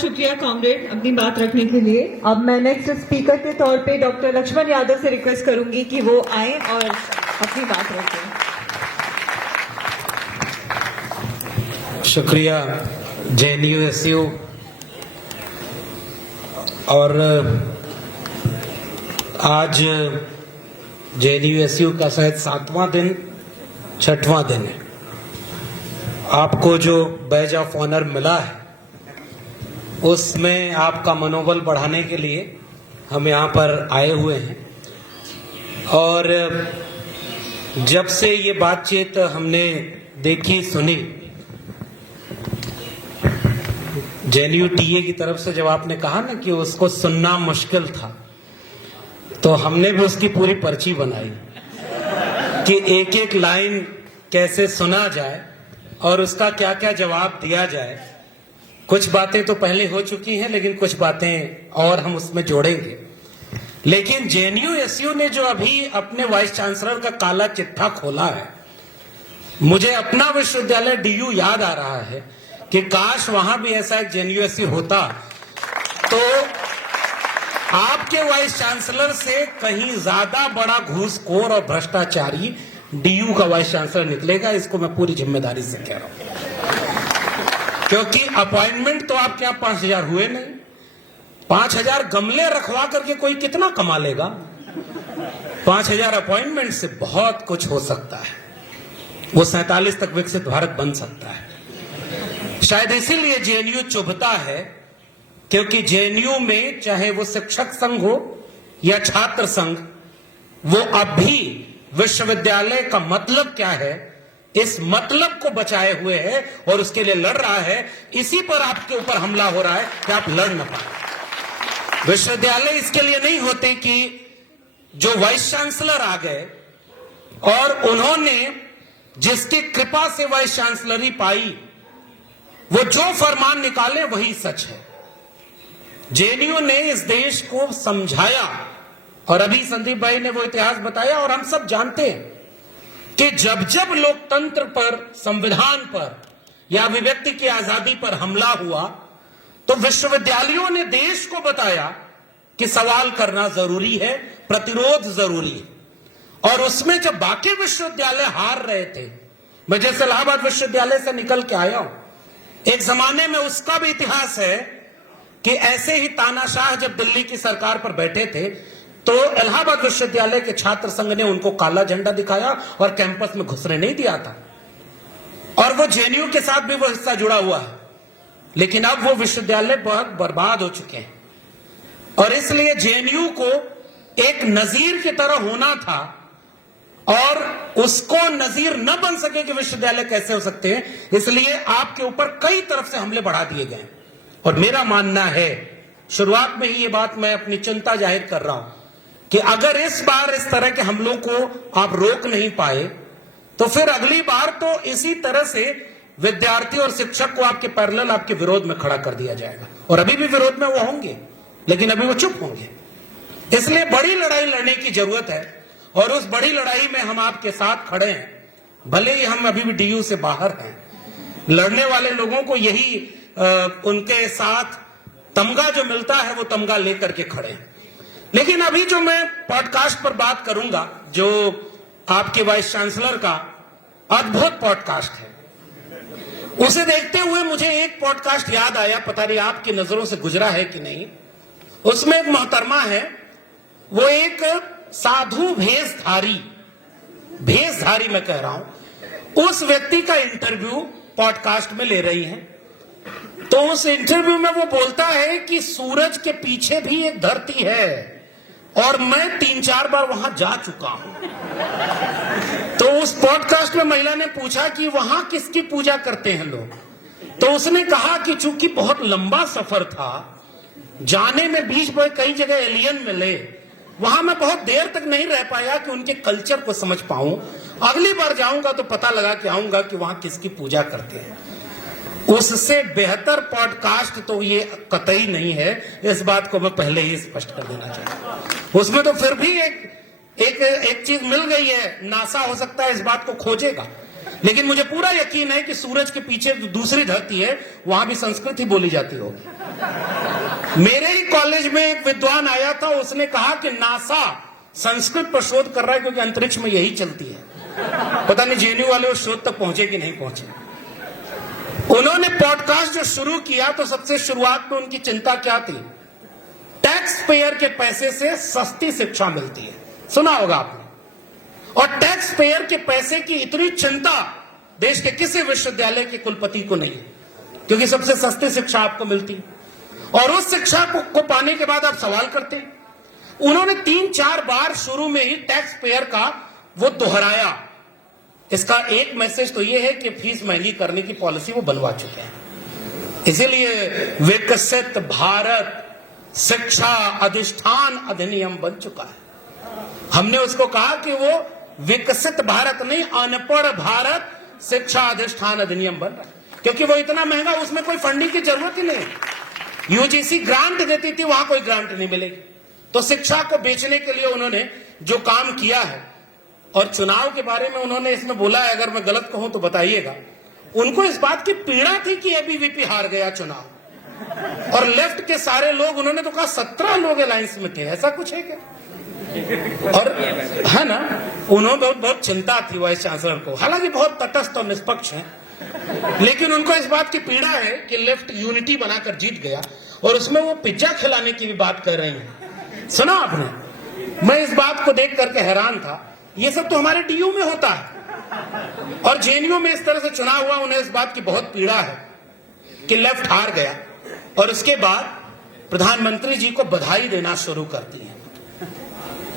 शुक्रिया कॉमरेड अपनी बात रखने के लिए। अब मैं नेक्स्ट स्पीकर के तौर पे डॉक्टर लक्ष्मण यादव से रिक्वेस्ट करूंगी कि वो आए और अपनी बात रखें। शुक्रिया JNU-SU और आज JNU-SU का शायद 7वां दिन 6वां दिन है। आपको जो बैज ऑफ ऑनर मिला है उसमें आपका मनोबल बढ़ाने के लिए हम यहाँ पर आए हुए हैं और जब से ये बातचीत हमने देखी सुनी JNU-TA की तरफ से, जब आपने कहा ना कि उसको सुनना मुश्किल था, तो हमने भी उसकी पूरी पर्ची बनाई कि एक एक लाइन कैसे सुना जाए और उसका क्या क्या जवाब दिया जाए। कुछ बातें तो पहले हो चुकी हैं लेकिन कुछ बातें और हम उसमें जोड़ेंगे। लेकिन JNU-SU ने जो अभी अपने वाइस चांसलर का काला चिट्ठा खोला है, मुझे अपना विश्वविद्यालय DU याद आ रहा है कि काश वहां भी ऐसा एक JNU-SU होता तो आपके वाइस चांसलर से कहीं ज्यादा बड़ा घूसखोर और भ्रष्टाचारी DU का वाइस चांसलर निकलेगा। इसको मैं पूरी जिम्मेदारी से कह रहा हूं, क्योंकि अपॉइंटमेंट तो आपके यहाँ 5000 हुए नहीं। 5000 गमले रखवा करके कोई कितना कमा लेगा? 5000 अपॉइंटमेंट से बहुत कुछ हो सकता है। वो 47 तक विकसित भारत बन सकता है। शायद इसीलिए JNU चुभता है, क्योंकि JNU में चाहे वो शिक्षक संघ हो या छात्र संघ, वो अब भी विश्वविद्यालय का मतलब क्या है इस मतलब को बचाए हुए है और उसके लिए लड़ रहा है। इसी पर आपके ऊपर हमला हो रहा है कि आप लड़ न पाए। विश्वविद्यालय इसके लिए नहीं होते कि जो वाइस चांसलर आ गए और उन्होंने जिसकी कृपा से वाइस चांसलरी पाई वो जो फरमान निकाले वही सच है। JNU ने इस देश को समझाया और अभी संदीप भाई ने वो इतिहास बताया और हम सब जानते हैं कि जब जब लोकतंत्र पर, संविधान पर या अभिव्यक्ति की आजादी पर हमला हुआ तो विश्वविद्यालयों ने देश को बताया कि सवाल करना जरूरी है, प्रतिरोध जरूरी है। और उसमें जब बाकी विश्वविद्यालय हार रहे थे, मैं जैसे इलाहाबाद विश्वविद्यालय से निकल के आया हूं, एक जमाने में उसका भी इतिहास है कि ऐसे ही तानाशाह जब दिल्ली की सरकार पर बैठे थे तो इलाहाबाद विश्वविद्यालय के छात्र संघ ने उनको काला झंडा दिखाया और कैंपस में घुसने नहीं दिया था। और वो JNU के साथ भी वो हिस्सा जुड़ा हुआ है। लेकिन अब वो विश्वविद्यालय बहुत बर्बाद हो चुके हैं और इसलिए JNU को एक नजीर की तरह होना था और उसको नजीर न बन सके कि विश्वविद्यालय कैसे हो सकते हैं, इसलिए आपके ऊपर कई तरफ से हमले बढ़ा दिए गए। और मेरा मानना है, शुरुआत में ही ये बात मैं अपनी चिंता जाहिर कर रहा हूं कि अगर इस बार इस तरह के हमलों को आप रोक नहीं पाए तो फिर अगली बार तो इसी तरह से विद्यार्थी और शिक्षक को आपके पैरेलल आपके विरोध में खड़ा कर दिया जाएगा। और अभी भी विरोध में वो होंगे लेकिन अभी वो चुप होंगे। इसलिए बड़ी लड़ाई लड़ने की जरूरत है और उस बड़ी लड़ाई में हम आपके साथ खड़े हैं। भले ही हम अभी भी DU से बाहर हैं, लड़ने वाले लोगों को यही उनके साथ तमगा जो मिलता है वो तमगा लेकर के खड़े हैं। लेकिन अभी जो मैं पॉडकास्ट पर बात करूंगा, जो आपके वाइस चांसलर का अद्भुत पॉडकास्ट है, उसे देखते हुए मुझे एक पॉडकास्ट याद आया, पता नहीं आपकी नजरों से गुजरा है कि नहीं। उसमें एक मोहतरमा है, वो एक साधु भेषधारी मैं कह रहा हूं, उस व्यक्ति का इंटरव्यू पॉडकास्ट में ले रही हैं। तो उस इंटरव्यू में वो बोलता है कि सूरज के पीछे भी एक धरती है और मैं 3-4 बार वहां जा चुका हूं। तो उस पॉडकास्ट में महिला ने पूछा कि वहां किसकी पूजा करते हैं लोग? तो उसने कहा कि चूंकि बहुत लंबा सफर था, जाने में बीच में कई जगह एलियन मिले, वहां मैं बहुत देर तक नहीं रह पाया कि उनके कल्चर को समझ पाऊं। अगली बार जाऊंगा तो पता लगा कि आऊंगा कि वहां किसकी पूजा करते हैं। उससे बेहतर पॉडकास्ट तो ये कतई नहीं है, इस बात को मैं पहले ही स्पष्ट कर देना चाहता हूं। उसमें तो फिर भी एक चीज मिल गई है, नासा हो सकता है इस बात को खोजेगा, लेकिन मुझे पूरा यकीन है कि सूरज के पीछे जो दूसरी धरती है वहां भी संस्कृत ही बोली जाती होगी। मेरे ही कॉलेज में एक विद्वान आया था, उसने कहा कि नासा संस्कृत पर शोध कर रहा है क्योंकि अंतरिक्ष में यही चलती है। पता नहीं जेएनयू वाले उस शोध तक पहुंचे कि नहीं पहुंचे। उन्होंने पॉडकास्ट जो शुरू किया तो सबसे शुरुआत में उनकी चिंता क्या थी? टैक्स पेयर के पैसे से सस्ती शिक्षा मिलती है, सुना होगा आपने। और टैक्स पेयर के पैसे की इतनी चिंता देश के किसी विश्वविद्यालय के कुलपति को नहीं है, क्योंकि सबसे सस्ती शिक्षा आपको मिलती है। और उस शिक्षा को पाने के बाद आप सवाल करते हैं। उन्होंने 3-4 बार शुरू में ही टैक्स पेयर का वो दोहराया। इसका एक मैसेज तो ये है कि फीस महंगी करने की पॉलिसी वो बनवा चुके हैं। इसीलिए विकसित भारत शिक्षा अधिष्ठान अधिनियम बन चुका है। हमने उसको कहा कि वो विकसित भारत नहीं, अनपढ़ भारत शिक्षा अधिष्ठान अधिनियम बन रहा है, क्योंकि वो इतना महंगा, उसमें कोई फंडिंग की जरूरत ही नहीं। यूजीसी ग्रांट देती थी, वहां कोई ग्रांट नहीं मिलेगी। तो शिक्षा को बेचने के लिए उन्होंने जो काम किया है, और चुनाव के बारे में उन्होंने इसमें बोला है, अगर मैं गलत कहूं तो बताइएगा, उनको इस बात की पीड़ा थी कि एबीवीपी हार गया चुनाव, और लेफ्ट के सारे लोग, उन्होंने तो कहा 17 लोग अलायंस में थे, ऐसा कुछ है क्या? और है ना, उन्होंने बहुत चिंता थी वाइस चांसलर को, हालांकि बहुत तटस्थ और निष्पक्ष है, लेकिन उनको इस बात की पीड़ा है कि लेफ्ट यूनिटी बनाकर जीत गया, और उसमें वो पिज्जा खिलाने की भी बात कर रही है। सुना आपने? मैं इस बात को देख करके हैरान था। ये सब तो हमारे डीयू में होता है, और जेएनयू में इस तरह से चुनाव हुआ। उन्हें इस बात की बहुत पीड़ा है कि लेफ्ट हार गया, और उसके बाद प्रधानमंत्री जी को बधाई देना शुरू कर दी है।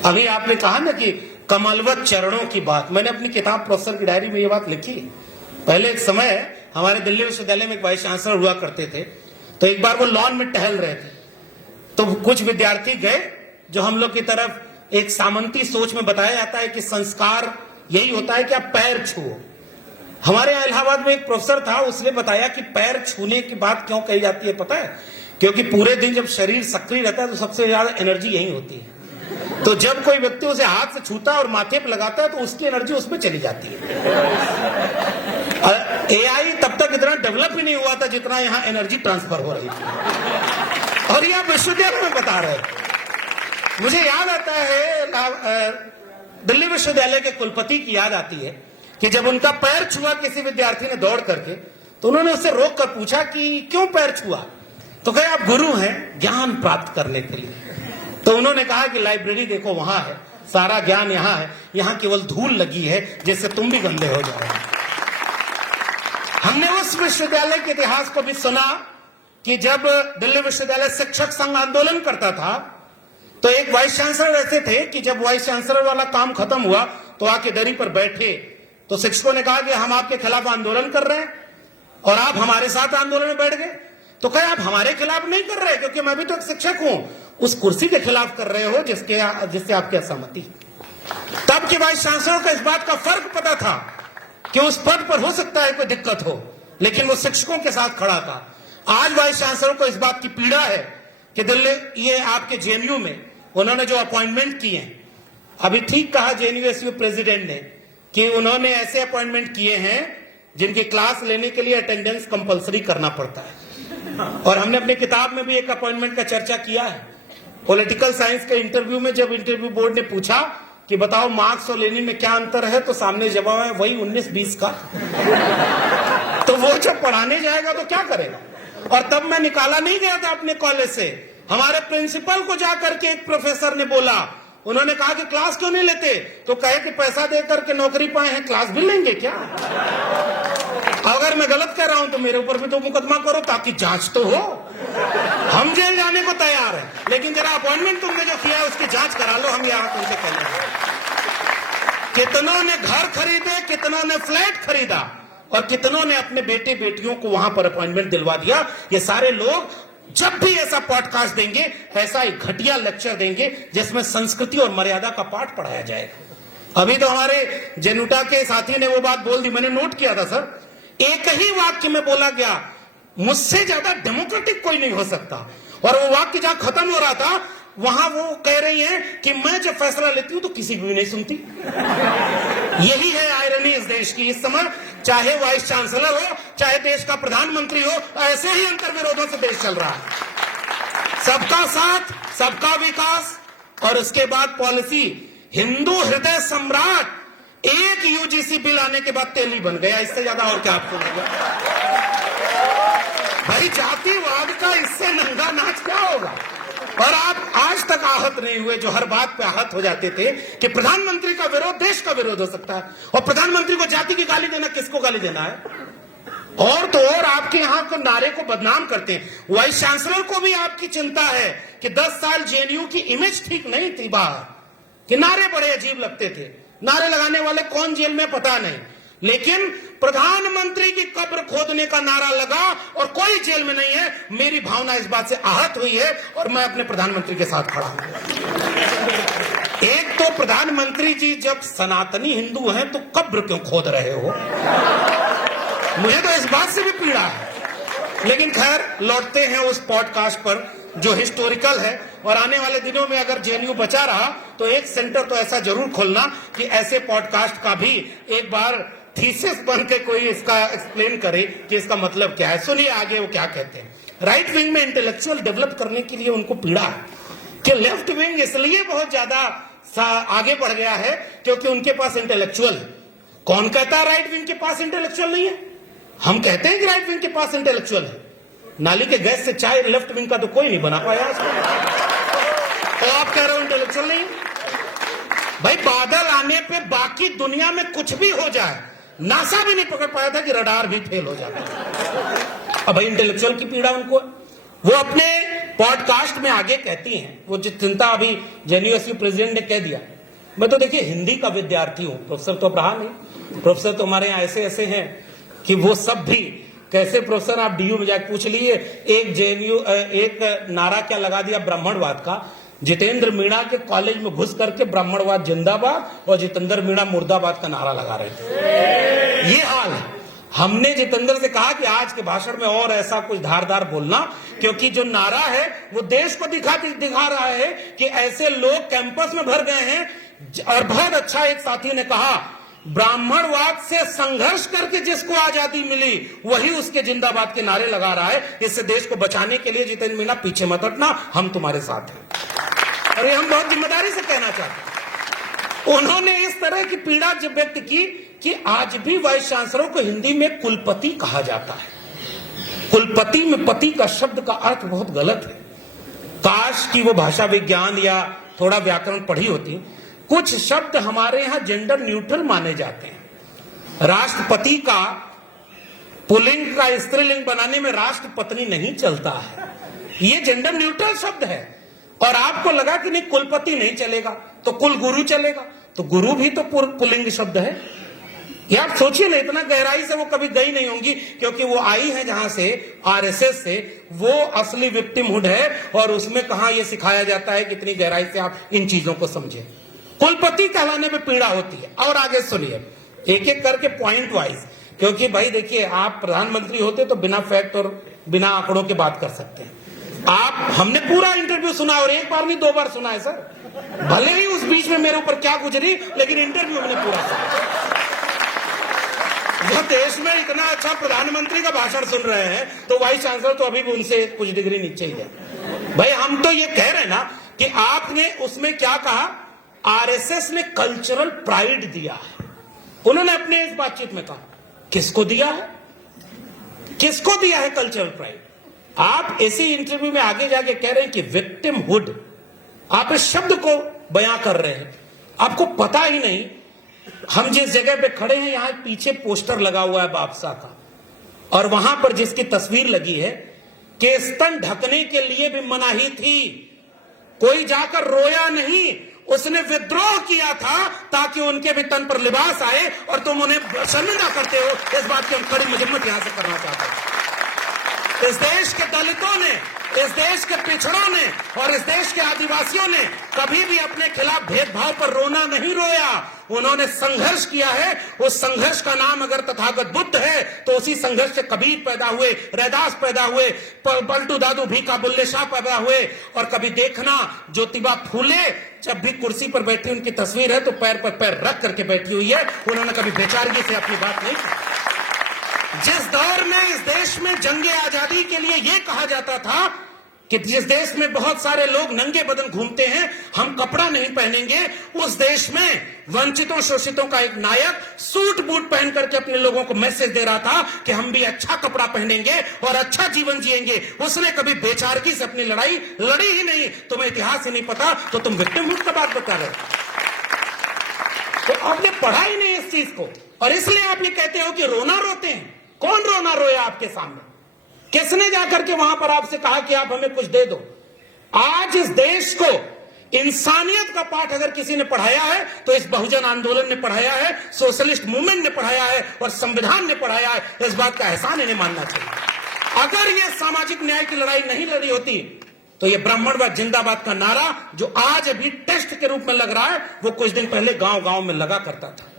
अभी आपने कहा ना कि कमलवत चरणों की बात, मैंने अपनी किताब प्रोफेसर की डायरी में ये बात लिखी। पहले एक समय हमारे दिल्ली विश्वविद्यालय में एक वाइस चांसलर हुआ करते थे, तो एक बार वो लॉन में टहल रहे थे, तो कुछ विद्यार्थी गए, जो हम लोग की तरफ एक सामंती सोच में बताया जाता है कि संस्कार यही होता है कि आप पैर छुओ। हमारे यहाँ इलाहाबाद में एक प्रोफेसर था, उसने बताया कि पैर छूने की बात क्यों कही जाती है पता है? क्योंकि पूरे दिन जब शरीर सक्रिय रहता है तो सबसे ज्यादा एनर्जी यही होती है। तो जब कोई व्यक्ति उसे हाथ से छूता है और माथे पे लगाता है तो उसकी एनर्जी उसमें चली जाती है। एआई तब तक इतना डेवलप ही नहीं हुआ था जितना यहाँ एनर्जी ट्रांसफर हो रही थी, और यह विश्वविद्यालय में बता रहे थे। मुझे याद आता है, दिल्ली विश्वविद्यालय के कुलपति की याद आती है कि जब उनका पैर छुआ किसी विद्यार्थी ने दौड़ करके, तो उन्होंने उससे रोक कर पूछा कि क्यों पैर छुआ? तो कहे आप गुरु हैं ज्ञान प्राप्त करने के लिए। तो उन्होंने कहा कि लाइब्रेरी देखो वहां है, सारा ज्ञान यहाँ है, यहाँ केवल धूल लगी है जिससे तुम भी गंदे हो जाओ। हमने उस विश्वविद्यालय के इतिहास को भी सुना कि जब दिल्ली विश्वविद्यालय शिक्षक संघ आंदोलन करता था, तो एक वाइस चांसलर ऐसे थे कि जब वाइस चांसलर वाला काम खत्म हुआ तो आके दरी पर बैठे, तो शिक्षकों ने कहा कि हम आपके खिलाफ आंदोलन कर रहे हैं और आप हमारे साथ आंदोलन में बैठ गए। तो कहे आप हमारे खिलाफ नहीं कर रहे, क्योंकि मैं भी तो एक शिक्षक हूं, उस कुर्सी के खिलाफ कर रहे हो जिससे आपकी असहमति। तब के वाइस चांसलर को इस बात का फर्क पता था कि उस पद पर हो सकता है कोई दिक्कत हो, लेकिन वो शिक्षकों के साथ खड़ा था। आज वाइस चांसलर को इस बात की पीड़ा है कि दिल्ली ये आपके जेएनयू में उन्होंने जो अपॉइंटमेंट किए हैं, अभी ठीक कहा जेएनयू प्रेसिडेंट ने कि उन्होंने ऐसे अपॉइंटमेंट किए हैं जिनकी क्लास लेने के लिए अटेंडेंस कंपलसरी करना पड़ता है। और हमने अपनी किताब में भी एक अपॉइंटमेंट का चर्चा किया है। पॉलिटिकल साइंस के इंटरव्यू में जब इंटरव्यू बोर्ड ने पूछा कि बताओ मार्क्स और लेनिन में क्या अंतर है, तो सामने जवाब है वही 19-20 का। तो वो जब पढ़ाने जाएगा तो क्या करेगा? और तब मैं निकाला नहीं गया था अपने कॉलेज से, हमारे प्रिंसिपल को जाकर के एक प्रोफेसर ने बोला, उन्होंने कहा कि क्लास क्यों नहीं लेते? तो कहे कि पैसा देकर के नौकरी पाए हैं, क्लास भी लेंगे क्या? अगर मैं गलत कह रहा हूं तो मेरे ऊपर भी तो मुकदमा करो, ताकि जांच तो हो। हम जेल जाने को तैयार हैं, लेकिन जरा अपॉइंटमेंट तुमने जो किया है उसकी जांच करा लो। हम यहां तुमसे कहने, कितनों ने घर खरीदे, कितनों ने फ्लैट खरीदा, और कितनों ने अपने बेटे बेटियों को वहां पर अपॉइंटमेंट दिलवा दिया। ये सारे लोग जब भी ऐसा पॉडकास्ट देंगे, ऐसा एक घटिया लेक्चर देंगे जिसमें संस्कृति और मर्यादा का पाठ पढ़ाया जाएगा। अभी तो हमारे जेनुटा के साथी ने वो बात बोल दी, मैंने नोट किया था सर। एक ही वाक्य में बोला गया, मुझसे ज्यादा डेमोक्रेटिक कोई नहीं हो सकता, और वो वाक्य जहां खत्म हो रहा था, वहां वो कह रही हैं कि मैं जब फैसला लेती हूं तो किसी की भी नहीं सुनती। यही है आयरनी इस देश की इस समय, चाहे वाइस चांसलर हो, चाहे देश का प्रधानमंत्री हो, ऐसे ही अंतर्विरोधों से देश चल रहा है। सबका साथ, सबका विकास, और उसके बाद पॉलिसी हिंदू हृदय सम्राट। एक यूजीसी बिल आने के बाद तेली बन गया, इससे ज्यादा और क्या आपको होगा? भाई जातिवाद का इससे नंगा नाच क्या होगा? और आप आज तक आहत नहीं हुए, जो हर बात पे आहत हो जाते थे कि प्रधानमंत्री का विरोध देश का विरोध हो सकता है, और प्रधानमंत्री को जाति की गाली देना, किसको गाली देना है? और तो और आपके यहां को नारे को बदनाम करते हैं। वाइस चांसलर को भी आपकी चिंता है कि 10 साल जेएनयू की इमेज ठीक नहीं थी बाहर, कि नारे बड़े अजीब लगते थे। नारे लगाने वाले कौन जेल में पता नहीं, लेकिन प्रधानमंत्री की कब्र खोदने का नारा लगा और कोई जेल में नहीं है। मेरी भावना इस बात से आहत हुई है और मैं अपने प्रधानमंत्री के साथ खड़ा हूं। एक तो प्रधानमंत्री जी जब सनातनी हिंदू हैं तो कब्र क्यों खोद रहे हो? मुझे तो इस बात से भी पीड़ा है। लेकिन खैर, लौटते हैं उस पॉडकास्ट पर जो हिस्टोरिकल है, और आने वाले दिनों में अगर जेएनयू बचा रहा तो एक सेंटर तो ऐसा जरूर खोलना कि ऐसे पॉडकास्ट का भी एक बार थीसिस बन के कोई इसका एक्सप्लेन करे कि इसका मतलब क्या है। सुनिए आगे वो क्या कहते हैं। राइट विंग में इंटेलेक्चुअल डेवलप करने के लिए उनको पीड़ा है कि लेफ्ट विंग इसलिए बहुत ज्यादा आगे बढ़ गया है क्योंकि उनके पास इंटेलेक्चुअल है। कौन कहता है राइट विंग के पास इंटेलेक्चुअल नहीं है? हम कहते हैं कि राइट विंग के पास इंटेलेक्चुअल है। नाली के गैस से चाय लेफ्ट विंग का तो कोई नहीं बना पाया, तो आप कह रहे हो इंटेलेक्चुअल नहीं? भाई बादल आने पे बाकी दुनिया में कुछ भी हो जाए, नासा भी नहीं पकड़ पाया था कि रडार भी फेल हो जाता। अब भाई इंटेलेक्चुअल की पीड़ा उनको, वो अपने पॉडकास्ट में आगे कहती हैं, वो जो चिंता अभी जेएनयू प्रेसिडेंट ने कह दिया। मैं तो देखिए हिंदी का विद्यार्थी हूं, प्रोफेसर तो अब रहा नहीं। प्रोफेसर तो हमारे यहाँ ऐसे ऐसे हैं कि वो सब भी कैसे प्रोफेसर, आप डीयू में जाकर पूछ लिए। एक जेएनयू एक नारा क्या लगा दिया ब्राह्मणवाद का। जितेंद्र मीणा के कॉलेज में घुस करके ब्राह्मणवाद जिंदाबाद और जितेंद्र मीणा मुर्दाबाद का नारा लगा रहे थे। ये हाल है। हमने जितेंद्र से कहा कि आज के भाषण में और ऐसा कुछ धारदार बोलना, क्योंकि जो नारा है वो देश को दिखा रहा है कि ऐसे लोग कैंपस में भर गए हैं। और बहुत अच्छा एक साथी ने कहा, ब्राह्मणवाद से संघर्ष करके जिसको आजादी मिली वही उसके जिंदाबाद के नारे लगा रहा है। इससे देश को बचाने के लिए जितेंद्र मीणा पीछे मत हटना, हम तुम्हारे साथ हैं। और ये हम बहुत जिम्मेदारी से कहना चाहते हैं। उन्होंने इस तरह की पीड़ा जब व्यक्त की कि आज भी वाइस चांसलर को हिंदी में कुलपति कहा जाता है। कुलपति में पति का शब्द का अर्थ बहुत गलत है। काश कि वो भाषा विज्ञान या थोड़ा व्याकरण पढ़ी होती। कुछ शब्द हमारे यहां जेंडर न्यूट्रल माने जाते हैं। राष्ट्रपति का पुल्लिंग का स्त्रीलिंग बनाने में राष्ट्रपत्नी नहीं चलता है, ये जेंडर न्यूट्रल शब्द है। और आपको लगा कि नहीं कुलपति नहीं चलेगा तो कुलगुरु चलेगा, तो गुरु भी तो पुल्लिंग शब्द है। ये आप सोचिए ना, इतना गहराई से वो कभी गई नहीं होंगी, क्योंकि वो आई है जहां से, आरएसएस से। वो असली विक्टिमहुड है और उसमें कहां ये सिखाया जाता है कि इतनी गहराई से आप इन चीजों को समझें। कुलपति कहलाने में पीड़ा होती है। और आगे सुनिए एक एक करके पॉइंट वाइज, क्योंकि भाई देखिए आप प्रधानमंत्री होते तो बिना फैक्ट और बिना आंकड़ों के बात कर सकते हैं। हमने पूरा इंटरव्यू सुना, और एक बार नहीं 2 बार सुना है सर। भले ही उस बीच में मेरे ऊपर क्या गुजरी, लेकिन इंटरव्यू हमने पूरा सुना। जब देश में इतना अच्छा प्रधानमंत्री का भाषण सुन रहे हैं तो वाइस चांसलर तो अभी भी उनसे कुछ डिग्री नीचे ही है। भाई हम तो ये कह रहे हैं ना कि आपने उसमें क्या कहा, आरएसएस ने कल्चरल प्राइड दिया है। उन्होंने अपने इस बातचीत में कहा, किसको दिया है? किसको दिया है कल्चरल प्राइड? आप इसी इंटरव्यू में आगे जाके कह रहे हैं कि विक्टिमहुड, आप इस शब्द को बयां कर रहे हैं। आपको पता ही नहीं, हम जिस जगह पे खड़े हैं यहां पीछे पोस्टर लगा हुआ है बापसा का, और वहां पर जिसकी तस्वीर लगी है कि स्तन ढकने के लिए भी मनाही थी। कोई जाकर रोया नहीं, उसने विद्रोह किया था ताकि उनके भी तन पर लिबास आए, और तुम उन्हें शर्मिंदा करते हो। इस बात की हम कड़ी मजम्मत यहां से करना चाहते हैं। इस देश के दलितों ने, इस देश के पिछड़ों ने और इस देश के आदिवासियों ने कभी भी अपने खिलाफ भेदभाव पर रोना नहीं रोया। उन्होंने संघर्ष किया है। उस संघर्ष का नाम अगर तथागत बुद्ध है तो उसी संघर्ष से कबीर पैदा हुए, रैदास पैदा हुए, पलटू दादू भीखा बुल्ले शाह पैदा हुए। और कभी देखना ज्योतिबा फूले जब भी कुर्सी पर बैठी उनकी तस्वीर है तो पैर पर पैर रख करके बैठी हुई है। उन्होंने कभी बेचारगी से अपनी बात नहीं की। जिस दौर में इस देश में जंगे आजादी के लिए यह कहा जाता था कि जिस देश में बहुत सारे लोग नंगे बदन घूमते हैं, हम कपड़ा नहीं पहनेंगे, उस देश में वंचितों शोषितों का एक नायक सूट बूट पहन करके अपने लोगों को मैसेज दे रहा था कि हम भी अच्छा कपड़ा पहनेंगे और अच्छा जीवन जिएंगे। उसने कभी बेचारगी से अपनी लड़ाई लड़ी ही नहीं। तुम्हें इतिहास ही नहीं पता तो तुम विक्टिमहुड का बात बता रहे हो। तो आपने पढ़ा ही नहीं इस चीज को और इसलिए आप ये कहते हो कि रोना रोते हैं। कौन रोना रोया आपके सामने? किसने जाकर के वहां पर आपसे कहा कि आप हमें कुछ दे दो? आज इस देश को इंसानियत का पाठ अगर किसी ने पढ़ाया है तो इस बहुजन आंदोलन ने पढ़ाया है, सोशलिस्ट मूवमेंट ने पढ़ाया है और संविधान ने पढ़ाया है। इस बात का एहसान इन्हें मानना चाहिए। अगर यह सामाजिक न्याय की लड़ाई नहीं लड़ी होती तो यह ब्राह्मणवाद जिंदाबाद का नारा जो आज अभी टेस्ट के रूप में लग रहा है, वो कुछ दिन पहले गांव गांव में लगा करता था।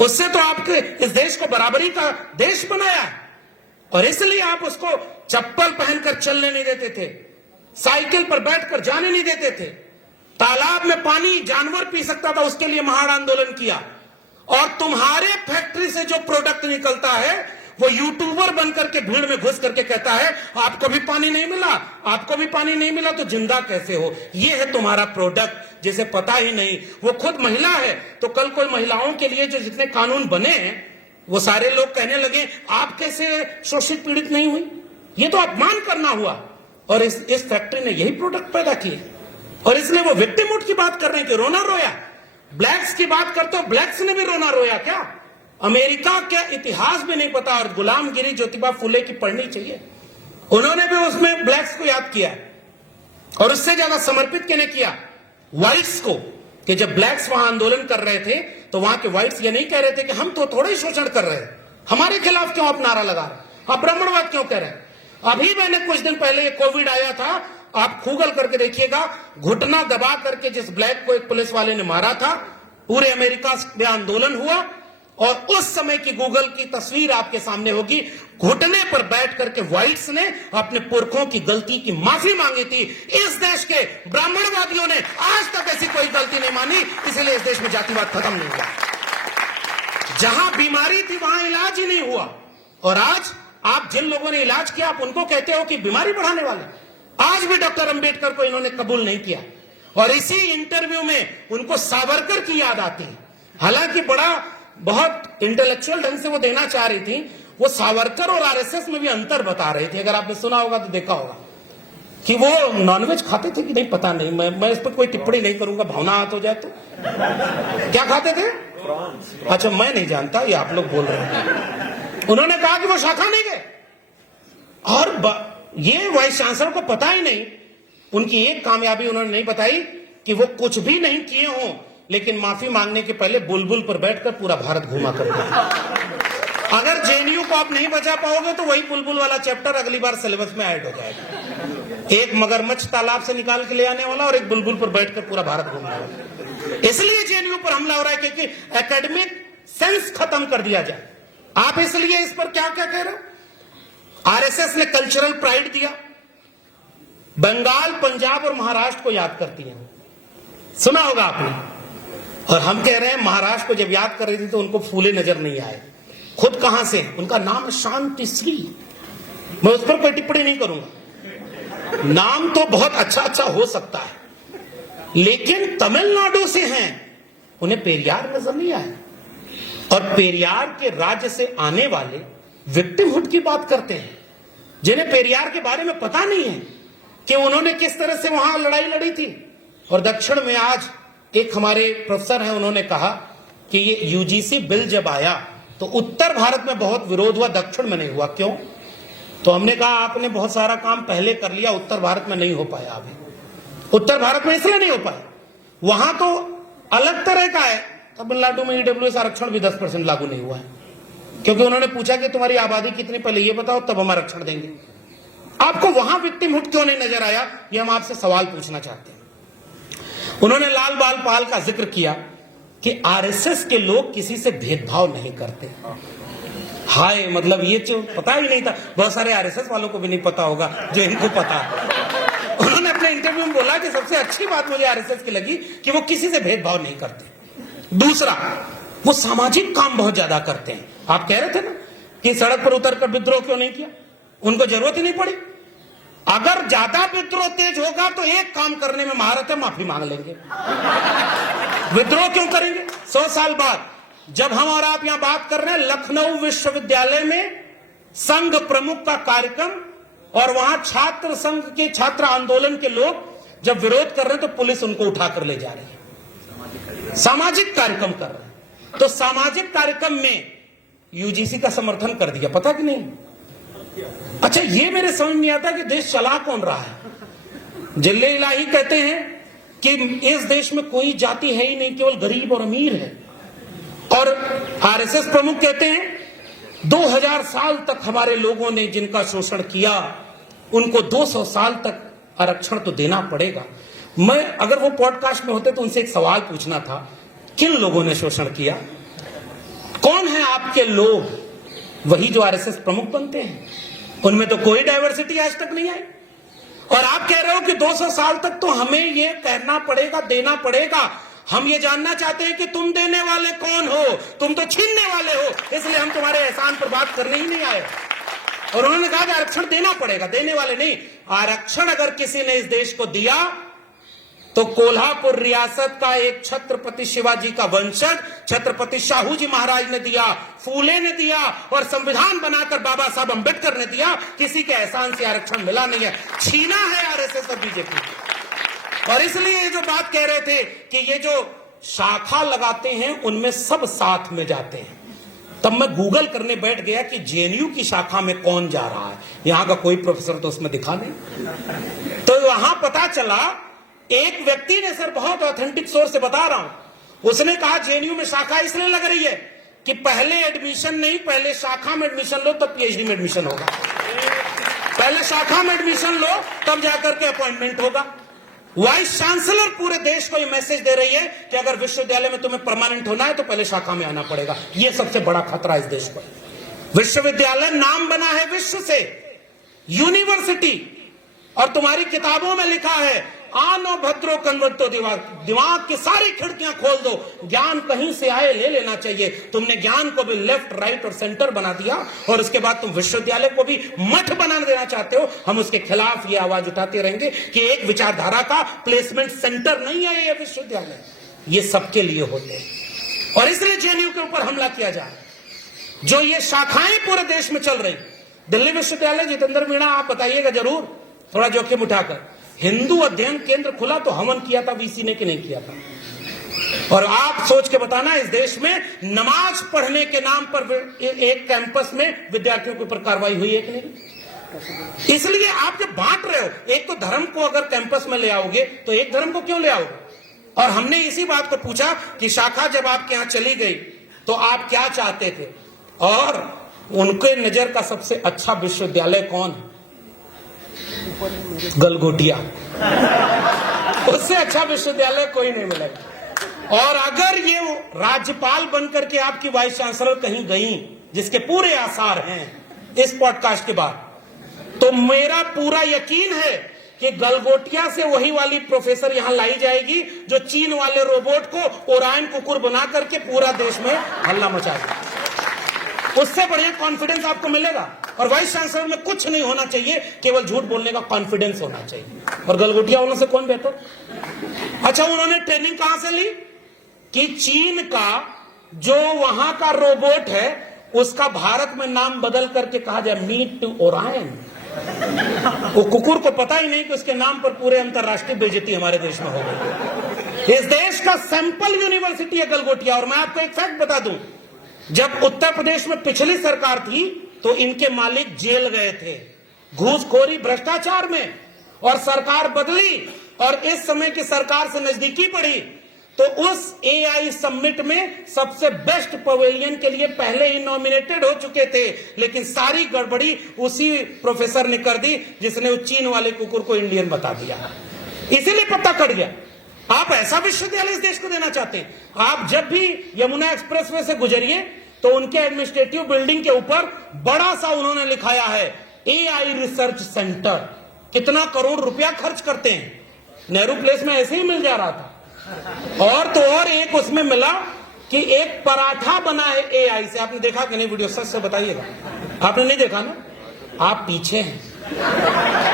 उससे तो आपके इस देश को बराबरी का देश बनाया है और इसलिए आप उसको चप्पल पहनकर चलने नहीं देते थे, साइकिल पर बैठकर जाने नहीं देते थे, तालाब में पानी जानवर पी सकता था उसके लिए महान आंदोलन किया। और तुम्हारे फैक्ट्री से जो प्रोडक्ट निकलता है वो यूट्यूबर बनकर के भीड़ में घुस करके कहता है आपको भी पानी नहीं मिला, आपको भी पानी नहीं मिला तो जिंदा कैसे हो। ये है तुम्हारा प्रोडक्ट जिसे पता ही नहीं। वो खुद महिला है तो कल कोई महिलाओं के लिए जो जितने कानून बने हैं वो सारे लोग कहने लगे आप कैसे शोषित पीड़ित नहीं हुई। ये तो अपमान करना हुआ। और इस फैक्ट्री ने यही प्रोडक्ट पैदा किए और इसलिए वो विक्टिमहुड की बात कर रहे हैं कि रोना रोया। ब्लैक्स की बात करते हो, ब्लैक्स ने भी रोना रोया क्या? अमेरिका के इतिहास भी नहीं पता और गुलामगिरी ज्योतिबा फुले की पढ़नी चाहिए। उन्होंने भी उसमें ब्लैक्स को याद किया और उससे ज्यादा समर्पित किसने किया? व्हाइट्स को। कि जब ब्लैक्स वहां आंदोलन कर रहे थे तो वहां के व्हाइट्स ये नहीं कह रहे थे कि हम तो थोड़ा ही शोषण कर रहे हैं, हमारे खिलाफ क्यों आप नारा लगा रहे, आप ब्राह्मणवाद क्यों कह रहे हैं। अभी मैंने कुछ दिन पहले ये कोविड आया था, आप गूगल करके देखिएगा, घुटना दबा करके जिस ब्लैक को एक पुलिस वाले ने मारा था, पूरे अमेरिका में आंदोलन हुआ और उस समय की गूगल की तस्वीर आपके सामने होगी। घुटने पर बैठ करके व्हाइट्स ने अपने पुरखों की गलती की माफी मांगी थी। इस देश के ब्राह्मणवादियों ने आज तक ऐसी कोई गलती नहीं मानी, इसलिए इस देश में जातिवाद खत्म नहीं हुआ। जहां बीमारी थी वहां इलाज ही नहीं हुआ और आज आप जिन लोगों ने इलाज किया आप उनको कहते हो कि बीमारी बढ़ाने वाले। आज भी डॉक्टर अंबेडकर को इन्होंने कबूल नहीं किया और इसी इंटरव्यू में उनको सावरकर की याद आती है। हालांकि बहुत इंटेलेक्चुअल ढंग से वो देना चाह रही थी। वो सावरकर और आरएसएस में भी अंतर बता रहे थे। अगर आपने सुना होगा तो देखा होगा कि वो नॉनवेज खाते थे कि नहीं पता नहीं, मैं इस पर कोई टिप्पणी नहीं करूंगा, भावना हाथ हो जाए तो। क्या खाते थे? अच्छा, मैं नहीं जानता, ये आप लोग बोल रहे हैं। उन्होंने कहा कि वो शाखा नहीं गए और ये वाइस चांसलर को पता ही नहीं। उनकी एक कामयाबी उन्होंने नहीं बताई कि वो कुछ भी नहीं किए हों लेकिन माफी मांगने के पहले बुलबुल पर बैठकर पूरा भारत घुमा करते। अगर जेएनयू को आप नहीं बचा पाओगे तो वही बुलबुल वाला चैप्टर अगली बार सिलेबस में ऐड हो जाएगा। एक मगरमच्छ तालाब से निकाल के ले आने वाला और एक बुलबुल पर बैठकर पूरा भारत घूमने वाला। इसलिए जेएनयू पर हमला हो रहा है क्योंकि एकेडमिक सेंस खत्म कर दिया जाए। आप इसलिए इस पर क्या क्या कह रहे हो? आरएसएस ने कल्चरल प्राइड दिया, बंगाल, पंजाब और महाराष्ट्र को याद करती है, सुना होगा आपने। और हम कह रहे हैं महाराष्ट्र को जब याद कर रही थी तो उनको फूले नजर नहीं आए। खुद कहां से? उनका नाम शांति श्री। मैं उस पर कोई टिप्पणी नहीं करूंगा, नाम तो बहुत अच्छा अच्छा हो सकता है लेकिन तमिलनाडु से हैं, उन्हें पेरियार नजर नहीं आए। और पेरियार के राज्य से आने वाले विक्टिमहुड की बात करते हैं जिन्हें पेरियार के बारे में पता नहीं है कि उन्होंने किस तरह से वहां लड़ाई लड़ी थी। और दक्षिण में आज एक हमारे प्रोफेसर हैं, उन्होंने कहा कि ये यूजीसी बिल जब आया तो उत्तर भारत में बहुत विरोध हुआ, दक्षिण में नहीं हुआ। क्यों? तो हमने कहा आपने बहुत सारा काम पहले कर लिया, उत्तर भारत में नहीं हो पाया। अभी उत्तर भारत में इसलिए नहीं हो पाया, वहां तो अलग तरह का है। तमिलनाडु में ईडब्ल्यूएस आरक्षण भी 10% लागू नहीं हुआ है क्योंकि उन्होंने पूछा कि तुम्हारी आबादी कितनी, पहले ये बताओ तब हम आरक्षण देंगे। आपको वहां विक्टिमहुड क्यों नहीं नजर आया, ये हम आपसे सवाल पूछना चाहते हैं। उन्होंने लाल बाल पाल का जिक्र किया कि आरएसएस के लोग किसी से भेदभाव नहीं करते। हाय, मतलब ये जो पता ही नहीं था, बहुत सारे आरएसएस वालों को भी नहीं पता होगा जो इनको पता है। उन्होंने अपने इंटरव्यू में बोला कि सबसे अच्छी बात मुझे आरएसएस की लगी कि वो किसी से भेदभाव नहीं करते। दूसरा, वो सामाजिक काम बहुत ज्यादा करते हैं। आप कह रहे थे ना कि सड़क पर उतरकर विद्रोह क्यों नहीं किया, उनको जरूरत ही नहीं पड़ी। अगर ज्यादा विद्रोह तेज होगा तो एक काम करने में महारत है, माफी मांग लेंगे। विद्रोह क्यों करेंगे? 100 साल बाद जब हम और आप यहां बात कर रहे हैं, लखनऊ विश्वविद्यालय में संघ प्रमुख का कार्यक्रम, और वहां छात्र संघ के छात्र आंदोलन के लोग जब विरोध कर रहे हैं तो पुलिस उनको उठाकर ले जा रही है। सामाजिक कार्यक्रम कर रहे हैं, तो सामाजिक कार्यक्रम में यूजीसी का समर्थन कर दिया, पता कि नहीं? अच्छा, ये मेरे समझ नहीं आता कि देश चला कौन रहा है। जिल्ले इलाही कहते हैं कि इस देश में कोई जाति है ही नहीं, केवल गरीब और अमीर है। और आरएसएस प्रमुख कहते हैं 2000 साल तक हमारे लोगों ने जिनका शोषण किया उनको 200 साल तक आरक्षण तो देना पड़ेगा। मैं अगर वो पॉडकास्ट में होते तो उनसे एक सवाल पूछना था, किन लोगों ने शोषण किया? कौन है आपके लोग? वही जो आरएसएस प्रमुख बनते हैं। उनमें तो कोई डाइवर्सिटी आज तक नहीं आई। और आप कह रहे हो कि 200 साल तक तो हमें ये कहना पड़ेगा, देना पड़ेगा। हम ये जानना चाहते हैं कि तुम देने वाले कौन हो? तुम तो छीनने वाले हो, इसलिए हम तुम्हारे एहसान पर बात करने ही नहीं आए। और उन्होंने कहा कि आरक्षण देना पड़ेगा, देने वाले नहीं। आरक्षण अगर किसी ने इस देश को दिया तो कोल्हापुर रियासत का एक छत्रपति शिवाजी का वंशज छत्रपति शाहू जी महाराज ने दिया, फूले ने दिया, और संविधान बनाकर बाबा साहब अंबेडकर ने दिया। किसी के एहसान से आरक्षण मिला नहीं है, छीना है आरएसएस और बीजेपी। और इसलिए ये जो बात कह रहे थे कि ये जो शाखा लगाते हैं उनमें सब साथ में जाते हैं, तब मैं गूगल करने बैठ गया कि जेएनयू की शाखा में कौन जा रहा है। यहां का कोई प्रोफेसर तो उसमें दिखा नहीं। तो वहां पता चला, एक व्यक्ति ने, सर बहुत ऑथेंटिक सोर्स से बता रहा हूं, उसने कहा जेएनयू में शाखा इसलिए लग रही है कि पहले एडमिशन नहीं, पहले शाखा में एडमिशन लो तब पीएचडी में एडमिशन होगा। पहले शाखा में एडमिशन लो तब जाकर के अपॉइंटमेंट होगा। वाइस चांसलर पूरे देश को यह मैसेज दे रही है कि अगर विश्वविद्यालय में तुम्हें परमानेंट होना है तो पहले शाखा में आना पड़ेगा। यह सबसे बड़ा खतरा इस देश पर। विश्वविद्यालय नाम बना है विश्व से, यूनिवर्सिटी, और तुम्हारी किताबों में लिखा है आनो भद्रो कन्वर्तो, दिमाग की सारी खिड़कियां खोल दो, ज्ञान कहीं से आए ले लेना चाहिए। तुमने ज्ञान को भी लेफ्ट, राइट और सेंटर बना दिया, और उसके बाद तुम विश्वविद्यालय को भी मठ बना देना चाहते हो। हम उसके खिलाफ ये आवाज उठाते रहेंगे कि एक विचारधारा का प्लेसमेंट सेंटर नहीं है ये विश्वविद्यालय, ये सबके लिए होते हैं। और इसलिए जेएनयू के ऊपर हमला किया जा रहा है। जो ये शाखाएं पूरे देश में चल रही, दिल्ली विश्वविद्यालय, जितेंद्र मीणा आप बताइएगा जरूर, थोड़ा जोखिम उठाकर, हिंदू अध्ययन केंद्र खुला तो हवन किया था वीसी ने कि नहीं किया था? और आप सोच के बताना, इस देश में नमाज पढ़ने के नाम पर एक कैंपस में विद्यार्थियों के ऊपर कार्रवाई हुई है कि नहीं? इसलिए आप जब बांट रहे हो, एक तो धर्म को अगर कैंपस में ले आओगे तो एक धर्म को क्यों ले आओगे? और हमने इसी बात को पूछा कि शाखा जब आपके यहां चली गई तो आप क्या चाहते थे, और उनके नजर का सबसे अच्छा विश्वविद्यालय कौन है? गलगोटिया। उससे अच्छा विश्वविद्यालय कोई नहीं मिलेगा। और अगर ये राज्यपाल बनकर के आपकी वाइस चांसलर कहीं गई, जिसके पूरे आसार हैं इस पॉडकास्ट के बाद, तो मेरा पूरा यकीन है कि गलगोटिया से वही वाली प्रोफेसर यहां लाई जाएगी जो चीन वाले रोबोट को ओरायन कुकुर बना करके पूरा देश में हल्ला मचा देगी। उससे बढ़िया कॉन्फिडेंस आपको मिलेगा। और वाइस चांसलर में कुछ नहीं होना चाहिए, केवल झूठ बोलने का कॉन्फिडेंस होना चाहिए। और गलगोटिया वालों से कौन बेहतर? अच्छा, उन्होंने ट्रेनिंग कहां से ली कि चीन का जो वहां का रोबोट है उसका भारत में नाम बदल करके कहा जाए मीट ओरायन। वो कुकुर को पता ही नहीं कि उसके नाम पर पूरे अंतरराष्ट्रीय बेइज्जती हमारे देश में हो गई। इस देश का सैंपल यूनिवर्सिटी है गलगोटिया। और मैं आपको एक फैक्ट बता दूं, जब उत्तर प्रदेश में पिछली सरकार थी तो इनके मालिक जेल गए थे घूसखोरी भ्रष्टाचार में, और सरकार बदली और इस समय की सरकार से नजदीकी पड़ी तो उस एआई समिट में सबसे बेस्ट पवेलियन के लिए पहले ही नॉमिनेटेड हो चुके थे, लेकिन सारी गड़बड़ी उसी प्रोफेसर ने कर दी जिसने उस चीन वाले कुकुर को इंडियन बता दिया। इसीलिए पत्ता कट गया। आप ऐसा विश्वविद्यालय इस देश को देना चाहते हैं? आप जब भी यमुना एक्सप्रेसवे से गुजरिए तो उनके एडमिनिस्ट्रेटिव बिल्डिंग के ऊपर बड़ा सा उन्होंने लिखाया है एआई रिसर्च सेंटर। कितना करोड़ रुपया खर्च करते हैं। नेहरू प्लेस में ऐसे ही मिल जा रहा था। और तो और एक उसमें मिला कि एक पराठा बना है एआई से। आपने देखा कि नहीं वीडियो? सच से बताइएगा। आपने नहीं देखा ना? आप पीछे हैं,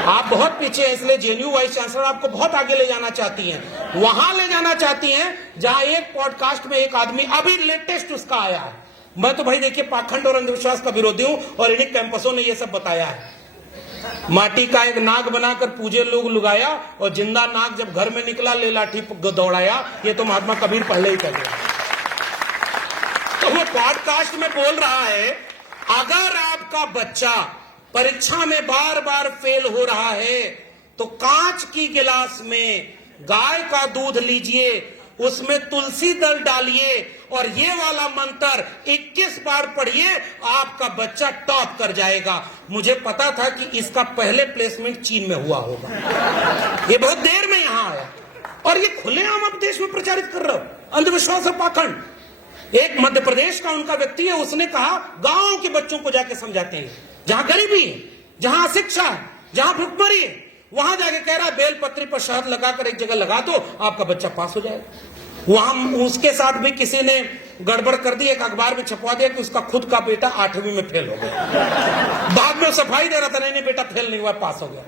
आप बहुत पीछे हैं। इसलिए जेएनयू वाइस चांसलर आपको बहुत आगे ले जाना चाहती हैं। वहां ले जाना चाहती हैं जहां एक पॉडकास्ट में एक आदमी, अभी लेटेस्ट उसका आया है। मैं तो भाई देखिए पाखंड और अंधविश्वास का विरोधी हूं और इन्हीं कैंपसों ने यह सब बताया है। माटी का एक नाग बनाकर पूजे लोग लुगाया और जिंदा नाग जब घर में निकला ले लाठी दौड़ाया। ये तो महात्मा कबीर पहले ही कर गया। तो वो पॉडकास्ट में बोल रहा है अगर आपका बच्चा परीक्षा में बार बार फेल हो रहा है तो कांच की गिलास में गाय का दूध लीजिए, उसमें तुलसी दल डालिए और ये वाला मंत्र 21 बार पढ़िए, आपका बच्चा टॉप कर जाएगा। मुझे पता था कि इसका पहले प्लेसमेंट चीन में हुआ होगा। ये बहुत देर में यहां आया और ये खुलेआम आप देश में प्रचारित कर रहे हो अंधविश्वास और पाखंड। एक मध्य प्रदेश का उनका व्यक्ति है, उसने कहा गांव के बच्चों को जाके समझाते हैं, जहां गरीबी है, जहां अशिक्षा है, जहां भुखमरी है, वहां जाके कह रहा है बेलपत्री पर शहद लगाकर एक जगह लगा दो, आपका बच्चा पास हो जाएगा। वहां उसके साथ भी किसी ने गड़बड़ कर दी, एक अखबार में छपवा दिया कि उसका खुद का बेटा 8वीं में फेल हो गया। बाद में सफाई दे रहा था, नहीं बेटा फेल नहीं हुआ, पास हो गया।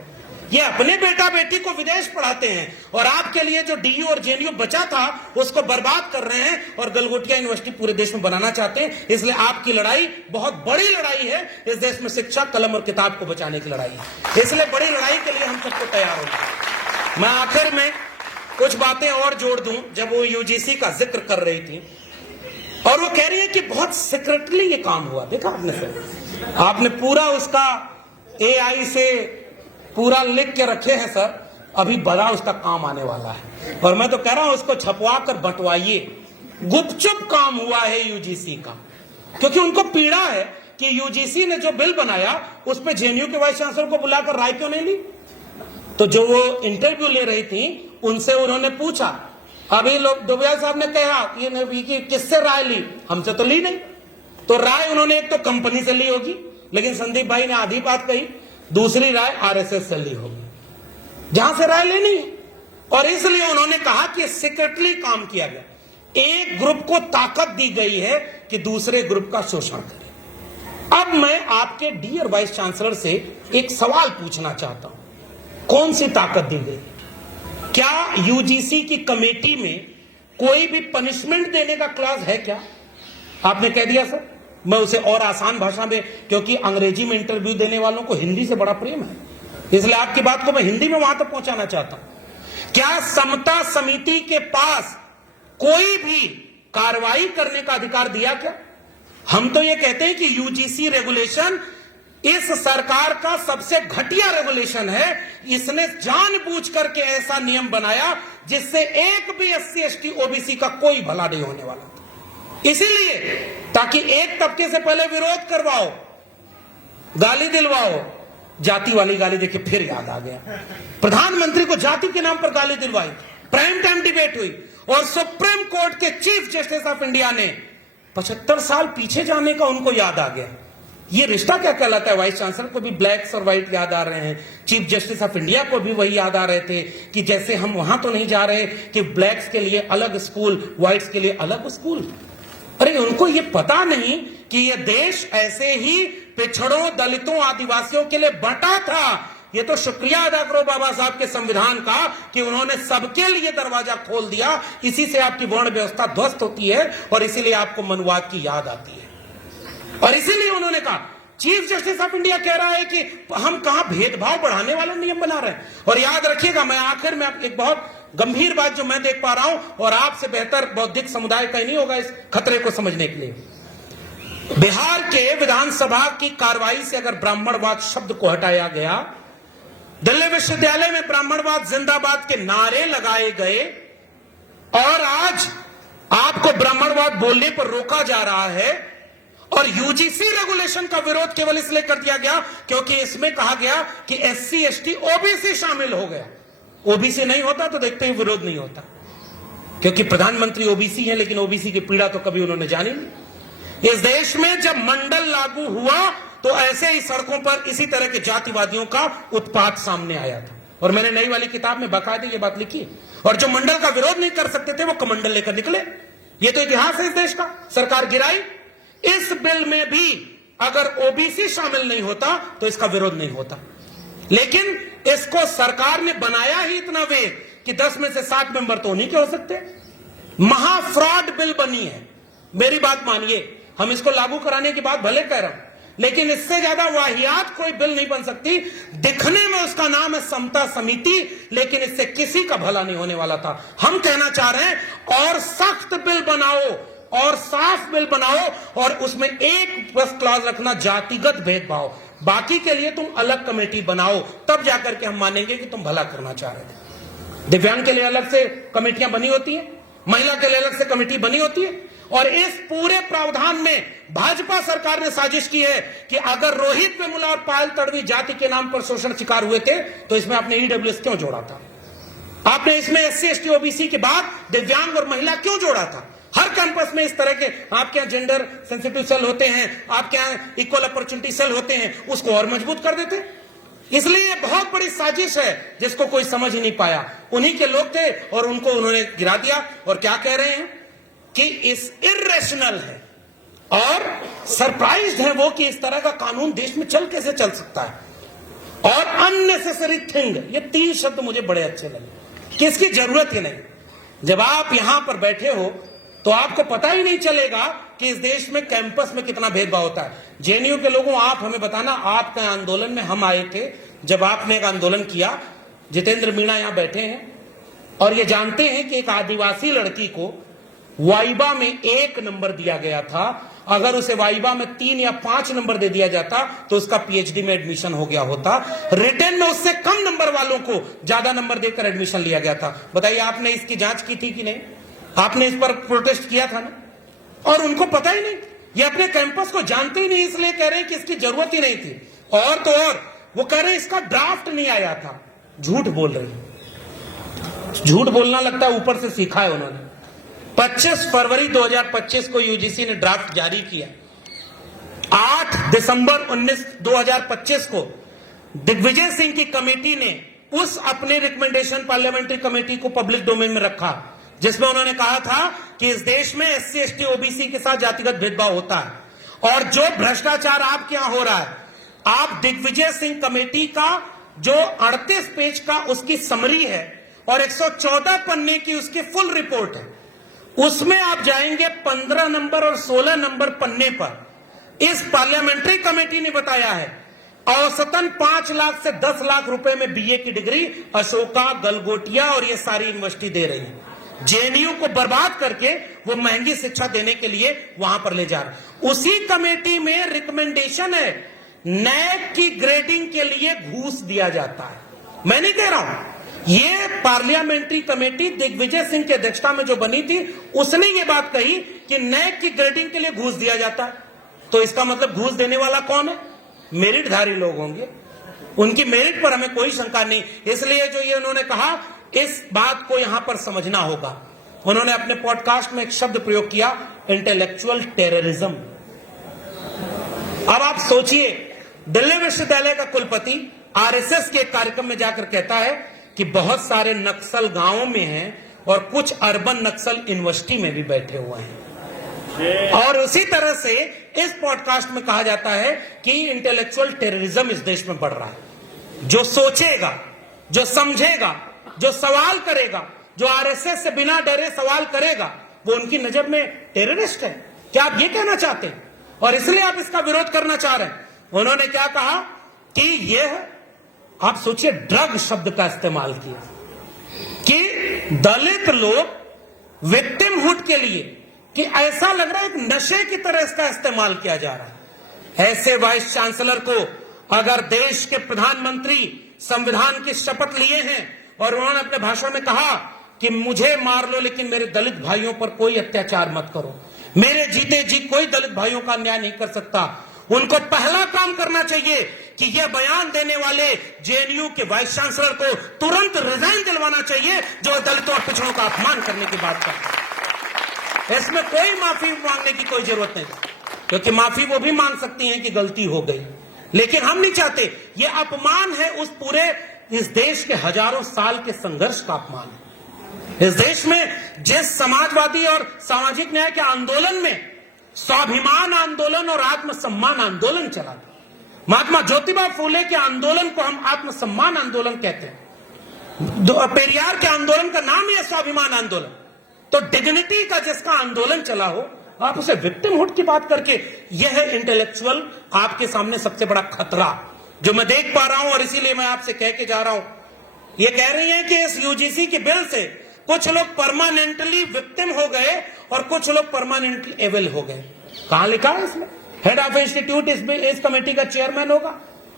ये अपने बेटा बेटी को विदेश पढ़ाते हैं और आपके लिए जो डीयू और जेएनयू बचा था उसको बर्बाद कर रहे हैं और गलगोटिया यूनिवर्सिटी पूरे देश में बनाना चाहते हैं। इसलिए आपकी लड़ाई बहुत बड़ी लड़ाई है। इस देश में शिक्षा, कलम और किताब को बचाने की लड़ाई है। इसलिए बड़ी लड़ाई के लिए हम सबको तैयार होना। मैं आखिर में कुछ बातें और जोड़ दूं। जब वो यूजीसी का जिक्र कर रही थी और वो कह रही है कि बहुत सीक्रेटली ये काम हुआ। देखा आपने सर, आपने पूरा उसका एआई से पूरा लिख के रखे हैं सर, अभी बड़ा उसका काम आने वाला है। और मैं तो कह रहा हूं उसको छपवा कर बंटवाइए। गुपचुप काम हुआ है यूजीसी का, क्योंकि उनको पीड़ा है कि यूजीसी ने जो बिल बनाया उस पर जेएनयू के वाइस चांसलर को बुलाकर राय क्यों नहीं ली। तो जो वो इंटरव्यू ले रही थी उनसे उन्होंने पूछा, अभी लोग दुबिया साहब ने कहा कि किससे राय ली, हमसे तो ली नहीं। तो राय उन्होंने एक तो कंपनी से ली होगी, लेकिन संदीप भाई ने आधी बात कही, दूसरी राय आरएसएस से ली होगी, जहां से राय लेनी है। और इसलिए उन्होंने कहा कि सीक्रेटली काम किया गया। एक ग्रुप को ताकत दी गई है कि दूसरे ग्रुप का शोषण करे। अब मैं आपके डियर वाइस चांसलर से एक सवाल पूछना चाहता हूं, कौन सी ताकत दी गई? क्या यूजीसी की कमेटी में कोई भी पनिशमेंट देने का क्लॉज है क्या? आपने कह दिया सर, मैं उसे और आसान भाषा में, क्योंकि अंग्रेजी में इंटरव्यू देने वालों को हिंदी से बड़ा प्रेम है, इसलिए आपकी बात को मैं हिंदी में वहां तक पहुंचाना चाहता हूं। क्या समता समिति के पास कोई भी कार्रवाई करने का अधिकार दिया क्या? हम तो ये कहते हैं कि यूजीसी रेगुलेशन इस सरकार का सबसे घटिया रेगुलेशन है। इसने जानबूझ करके ऐसा नियम बनाया जिससे एक भी एससी एसटी ओबीसी का कोई भला नहीं होने वाला था। इसीलिए ताकि एक तबके से पहले विरोध करवाओ, गाली दिलवाओ, जाति वाली गाली देके फिर याद आ गया, प्रधानमंत्री को जाति के नाम पर गाली दिलवाई, प्राइम टाइम डिबेट हुई और सुप्रीम कोर्ट के चीफ जस्टिस ऑफ इंडिया ने 75 साल पीछे जाने का उनको याद आ गया। ये रिश्ता क्या कहलाता है? वाइस चांसलर को भी ब्लैक्स और व्हाइट याद आ रहे हैं, चीफ जस्टिस ऑफ इंडिया को भी वही याद आ रहे थे कि जैसे हम वहां तो नहीं जा रहे कि ब्लैक्स के लिए अलग स्कूल, व्हाइट्स के लिए अलग स्कूल। अरे उनको ये पता नहीं कि ये देश ऐसे ही पिछड़ों, दलितों, आदिवासियों के लिए बंटा था। ये तो शुक्रिया अदा करो बाबा साहब के संविधान का कि उन्होंने सबके लिए दरवाजा खोल दिया। इसी से आपकी वर्ण व्यवस्था ध्वस्त होती है और इसीलिए आपको मनुवाद की याद आती है। और इसीलिए उन्होंने कहा, चीफ जस्टिस ऑफ इंडिया कह रहा है कि हम कहां भेदभाव बढ़ाने वाले नियम बना रहे हैं। और याद रखिएगा, मैं आखिर में एक बहुत गंभीर बात जो मैं देख पा रहा हूं और आपसे बेहतर बौद्धिक समुदाय का ही नहीं होगा इस खतरे को समझने के लिए। बिहार के विधानसभा की कार्रवाई से अगर ब्राह्मणवाद शब्द को हटाया गया, दिल्ली विश्वविद्यालय में ब्राह्मणवाद जिंदाबाद के नारे लगाए गए और आज आपको ब्राह्मणवाद बोलने पर रोका जा रहा है और यूजीसी रेगुलेशन का विरोध केवल इसलिए कर दिया गया क्योंकि इसमें कहा गया कि एससी एसटी ओबीसी शामिल हो गया। ओबीसी नहीं होता तो देखते हैं विरोध नहीं होता, क्योंकि प्रधानमंत्री ओबीसी हैं, लेकिन ओबीसी की पीड़ा तो कभी उन्होंने जानी नहीं। इस देश में जब मंडल लागू हुआ तो ऐसे ही सड़कों पर इसी तरह के जातिवादियों का उत्पात सामने आया था, और मैंने नई वाली किताब में बाकायदे ये बात लिखी। और जो मंडल का विरोध नहीं कर सकते थे वो कमंडल लेकर निकले। ये तो इतिहास है इस देश का। सरकार गिराई। इस बिल में भी अगर ओबीसी शामिल नहीं होता तो इसका विरोध नहीं होता, लेकिन इसको सरकार ने बनाया ही इतना वेग कि 10 में से 7 मेंबर तो उन्हीं के हो सकते। महा फ्रॉड बिल बनी है। मेरी बात मानिए, हम इसको लागू कराने की बात भले कह रहा हूं, लेकिन इससे ज्यादा वाहियात कोई बिल नहीं बन सकती। दिखने में उसका नाम है समता समिति, लेकिन इससे किसी का भला नहीं होने वाला था। हम कहना चाह रहे हैं और सख्त बिल बनाओ और साफ बिल बनाओ, और उसमें एक बस क्लॉज रखना, जातिगत भेदभाव। बाकी के लिए तुम अलग कमेटी बनाओ, तब जाकर के हम मानेंगे कि तुम भला करना चाह रहे थे। दिव्यांग के लिए अलग से कमेटियां बनी होती हैं, महिला के लिए अलग से कमेटी बनी होती है। और इस पूरे प्रावधान में भाजपा सरकार ने साजिश की है कि अगर रोहित वेमुला और पायल तड़वी जाति के नाम पर शोषण शिकार हुए थे तो इसमें आपने ईडब्ल्यूएस क्यों जोड़ा था? आपने इसमें एससी एसटी ओबीसी के बाद दिव्यांग और महिला क्यों जोड़ा था? हर कैंपस में इस तरह के आपके यहां जेंडर सेंसिटिव सेल होते हैं, आपके यहां इक्वल अपॉर्चुनिटी सेल होते हैं, उसको और मजबूत कर देते। इसलिए ये बहुत बड़ी साजिश है जिसको कोई समझ ही नहीं पाया। उन्हीं के लोग थे और उनको उन्होंने गिरा दिया। और क्या कह रहे हैं कि इस इर्रेशनल है और सरप्राइज्ड है वो कि इस तरह का कानून देश में कैसे चल सकता है। और अननेसेसरी थिंग, ये 3 शब्द मुझे बड़े अच्छे लगे कि इसकी जरूरत ही नहीं। जब आप यहां पर बैठे हो तो आपको पता ही नहीं चलेगा कि इस देश में कैंपस में कितना भेदभाव होता है। जेएनयू के लोगों, आप हमें बताना, आपके आंदोलन में हम आए थे जब आपने एक आंदोलन किया। जितेंद्र मीणा यहां बैठे हैं और ये जानते हैं कि एक आदिवासी लड़की को वाइबा में 1 नंबर दिया गया था। अगर उसे वाइबा में 3 या 5 नंबर दे दिया जाता तो उसका पीएचडी में एडमिशन हो गया होता। रिटन में उससे कम नंबर वालों को ज्यादा नंबर देकर एडमिशन लिया गया था। बताइए, आपने इसकी जांच की थी कि नहीं? आपने इस पर प्रोटेस्ट किया था ना? और उनको पता ही नहीं, ये अपने कैंपस को जानते ही नहीं, इसलिए कह रहे हैं कि इसकी जरूरत ही नहीं थी। और तो और वो कह रहे हैं इसका ड्राफ्ट नहीं आया था। झूठ बोल रहे हैं। झूठ बोलना लगता है ऊपर से सीखा है उन्होंने। 25 फरवरी 2025 को यूजीसी ने ड्राफ्ट जारी किया। 8 दिसंबर 2025 को दिग्विजय सिंह की कमेटी ने उस अपने रिकमेंडेशन पार्लियामेंट्री कमेटी को पब्लिक डोमेन में रखा, जिसमें उन्होंने कहा था कि इस देश में एससी एसटी ओबीसी के साथ जातिगत भेदभाव होता है। और जो भ्रष्टाचार आपके यहां हो रहा है, आप दिग्विजय सिंह कमेटी का जो 38 पेज का उसकी समरी है और 114 पन्ने की उसकी फुल रिपोर्ट है, उसमें आप जाएंगे 15 नंबर और 16 नंबर पन्ने पर। इस पार्लियामेंट्री कमेटी ने बताया है औसतन 5 लाख से 10 लाख रुपए में बीए की डिग्री अशोका, गलगोटिया और ये सारी यूनिवर्सिटी दे रही है। जेएनयू को बर्बाद करके वो महंगी शिक्षा देने के लिए वहां पर ले जा रहा। उसी कमेटी में रिकमेंडेशन है नैक की ग्रेडिंग के लिए घूस दिया जाता है। मैं नहीं कह रहा हूं, ये पार्लियामेंट्री कमेटी दिग्विजय सिंह की अध्यक्षता में जो बनी थी उसने ये बात कही कि नैक की ग्रेडिंग के लिए घूस दिया जाता है। तो इसका मतलब घूस देने वाला कौन है? मेरिटधारी लोग होंगे। उनकी मेरिट पर हमें कोई शंका नहीं। इसलिए जो ये उन्होंने कहा, इस बात को यहां पर समझना होगा। उन्होंने अपने पॉडकास्ट में एक शब्द प्रयोग किया, इंटेलेक्चुअल टेररिज्म। अब आप सोचिए, दिल्ली विश्वविद्यालय का कुलपति आरएसएस के कार्यक्रम में जाकर कहता है कि बहुत सारे नक्सल गांवों में हैं और कुछ अर्बन नक्सल यूनिवर्सिटी में भी बैठे हुए हैं। और उसी तरह से इस पॉडकास्ट में कहा जाता है कि इंटेलेक्चुअल टेररिज्म इस देश में बढ़ रहा है। जो सोचेगा, जो समझेगा, जो सवाल करेगा, जो आरएसएस से बिना डरे सवाल करेगा, वो उनकी नजर में टेररिस्ट है। क्या आप ये कहना चाहते हैं? और इसलिए आप इसका विरोध करना चाह रहे हैं। उन्होंने क्या कहा कि यह, आप सोचिए, ड्रग शब्द का इस्तेमाल किया कि दलित लोग विक्टिमहुड के लिए, कि ऐसा लग रहा है एक नशे की तरह इसका इस्तेमाल किया जा रहा है। ऐसे वाइस चांसलर को अगर देश के प्रधानमंत्री संविधान की शपथ लिए हैं और उन्होंने अपने भाषण में कहा कि मुझे मार लो लेकिन मेरे दलित भाइयों पर कोई अत्याचार मत करो। मेरे जीते जी कोई दलित भाइयों का अन्याय नहीं कर सकता। उनको पहला काम करना चाहिए कि यह बयान देने वाले जेएनयू के वाइस चांसलर को तुरंत रिजाइन दिलवाना चाहिए, जो दलितों और पिछड़ों का अपमान करने की बात करते हैं। इसमें कोई माफी मांगने की कोई जरूरत नहीं, क्योंकि माफी वो भी मांग सकती हैं कि गलती हो गई, लेकिन हम नहीं चाहते। यह अपमान है उस पूरे इस देश के हजारों साल के संघर्ष का अपमान है। इस देश में जिस समाजवादी और सामाजिक न्याय के आंदोलन में स्वाभिमान आंदोलन और आत्मसम्मान आंदोलन चला था, महात्मा ज्योतिबा फूले के आंदोलन को हम आत्मसम्मान आंदोलन कहते हैं। पेरियार के आंदोलन का नाम ही है स्वाभिमान आंदोलन। तो डिग्निटी का जिसका आंदोलन चला हो, आप उसे विक्टिमहुड की बात करके, यह है इंटेलेक्चुअल आपके सामने सबसे बड़ा खतरा जो मैं देख पा रहा हूं। और इसीलिए मैं आपसे कह के जा रहा हूं, ये कह रही हैं कि इस यूजीसी के बिल से कुछ लोग परमानेंटली विक्टिम हो गए और कुछ लोग परमानेंटली एविल हो गए। कहां लिखा है इसमें? हेड ऑफ इंस्टीट्यूट इस कमेटी का चेयरमैन होगा,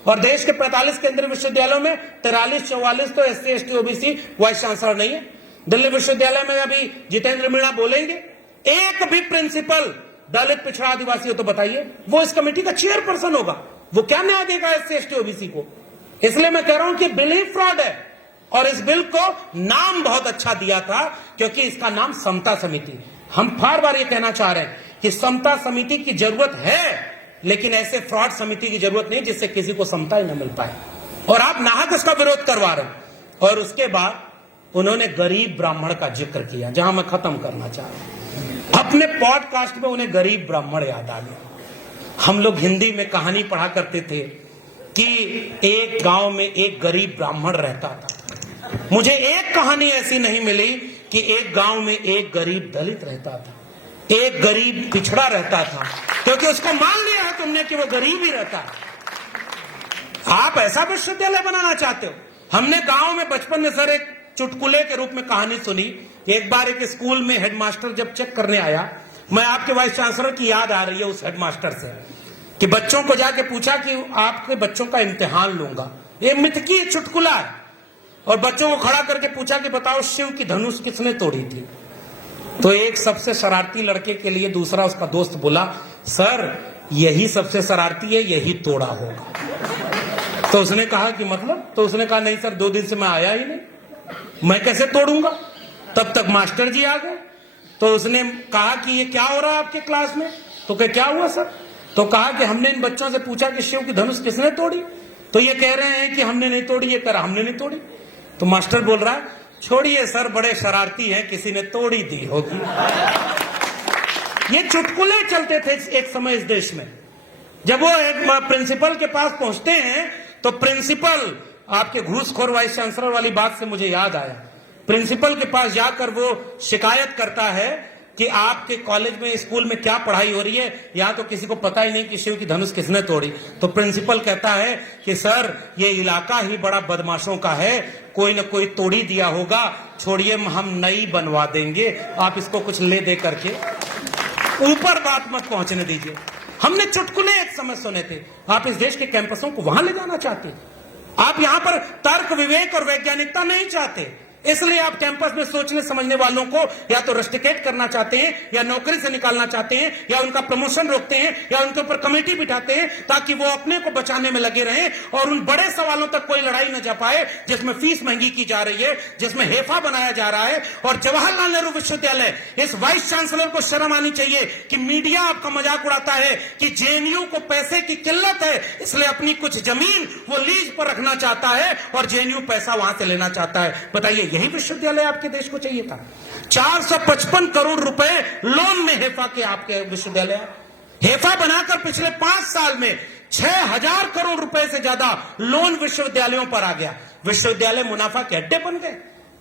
और देश के 45 केंद्रीय विश्वविद्यालयों में 43-44 तो SC ST OBC vice chancellor नहीं है। दिल्ली विश्वविद्यालय में अभी जितेंद्र मीणा बोलेंगे, एक भी प्रिंसिपल दलित पिछड़ा आदिवासी हो तो बताइए, वो इस कमेटी का चेयरपर्सन होगा। वो क्या न्याय देगा SC ST OBC को? इसलिए मैं कह रहा हूं कि बिल ही फ्रॉड है। और इस बिल को नाम बहुत अच्छा दिया था, क्योंकि इसका नाम समता समिति। हम बार बार ये कहना चाह रहे हैं कि समता समिति की जरूरत है, लेकिन ऐसे फ्रॉड समिति की जरूरत नहीं जिससे किसी को समता ही न मिल पाए। और आप नाहक उसका विरोध करवा रहे हैं। और उसके बाद उन्होंने गरीब ब्राह्मण का जिक्र किया, जहां मैं खत्म करना चाह रहा हूं। अपने पॉडकास्ट में उन्हें गरीब ब्राह्मण याद आ गया। हम लोग हिंदी में कहानी पढ़ा करते थे कि एक गांव में एक गरीब ब्राह्मण रहता था। मुझे एक कहानी ऐसी नहीं मिली कि एक गांव में एक गरीब दलित रहता था, एक गरीब पिछड़ा रहता था, क्योंकि उसको मान लिया है तुमने कि वो गरीब ही रहता है। आप ऐसा विश्वविद्यालय बनाना चाहते हो? हमने गांव में बचपन में सर एक चुटकुले के रूप में कहानी सुनी। एक बार एक स्कूल में हेडमास्टर जब चेक करने आया, मैं आपके वाइस चांसलर की याद आ रही है उस हेडमास्टर से, कि बच्चों को जाके पूछा कि आपके बच्चों का इम्तिहान लूंगा। ये मिथकी चुटकुला है। और बच्चों को खड़ा करके पूछा कि बताओ शिव की धनुष किसने तोड़ी थी? तो एक सबसे शरारती लड़के के लिए दूसरा उसका दोस्त बोला, सर यही सबसे शरारती है, यही तोड़ा होगा। तो उसने कहा कि मतलब? तो उसने कहा नहीं सर, 2 दिन से मैं आया ही नहीं, मैं कैसे तोड़ूंगा? तब तक मास्टर जी आ गए। तो उसने कहा कि ये क्या हो रहा है आपके क्लास में? तो क्या हुआ सर? तो कहा कि हमने इन बच्चों से पूछा कि शिव की धनुष किसने तोड़ी, तो ये कह रहे हैं कि हमने नहीं तोड़ी। ये कह रहा हमने नहीं तोड़ी। तो मास्टर बोल रहा है, छोड़िए सर, बड़े शरारती हैं, किसी ने तोड़ी दी होगी। ये चुटकुले चलते थे एक समय इस देश में। जब वो एक प्रिंसिपल के पास पहुंचते हैं तो प्रिंसिपल, आपके घूसखोर वाइस चांसलर वाली बात से मुझे याद आया, प्रिंसिपल के पास जाकर वो शिकायत करता है कि आपके कॉलेज में, स्कूल में क्या पढ़ाई हो रही है, यहां तो किसी को पता ही नहीं कि शिव की धनुष किसने तोड़ी। तो प्रिंसिपल कहता है कि सर ये इलाका ही बड़ा बदमाशों का है, कोई न कोई तोड़ी दिया होगा, छोड़िए हम नई बनवा देंगे, आप इसको कुछ ले दे करके ऊपर बात मत पहुंचने दीजिए। हमने चुटकुले एक समय सुने थे। आप इस देश के कैंपसों को वहां ले जाना चाहते हैं। आप यहां पर तर्क, विवेक और वैज्ञानिकता नहीं चाहते, इसलिए आप कैंपस में सोचने समझने वालों को या तो रस्टिकेट करना चाहते हैं, या नौकरी से निकालना चाहते हैं, या उनका प्रमोशन रोकते हैं, या उनके ऊपर कमेटी बिठाते हैं ताकि वो अपने को बचाने में लगे रहें और उन बड़े सवालों तक कोई लड़ाई न जा पाए, जिसमें फीस महंगी की जा रही है, जिसमें हेफा बनाया जा रहा है। और जवाहरलाल नेहरू विश्वविद्यालय, इस वाइस चांसलर को शर्म आनी चाहिए कि मीडिया आपका मजाक उड़ाता है कि जेएनयू को पैसे की किल्लत है, इसलिए अपनी कुछ जमीन वो लीज पर रखना चाहता है और जेएनयू पैसा वहां से लेना चाहता है। बताइए, यही विश्वविद्यालय आपके देश को चाहिए था? 455 करोड़ रुपए लोन में हेफा के आपके विश्वविद्यालय, हेफा बनाकर पिछले 5 साल में 6000 करोड़ रुपए से ज्यादा लोन विश्वविद्यालयों पर आ गया। विश्वविद्यालय मुनाफा के अड्डे बन गए।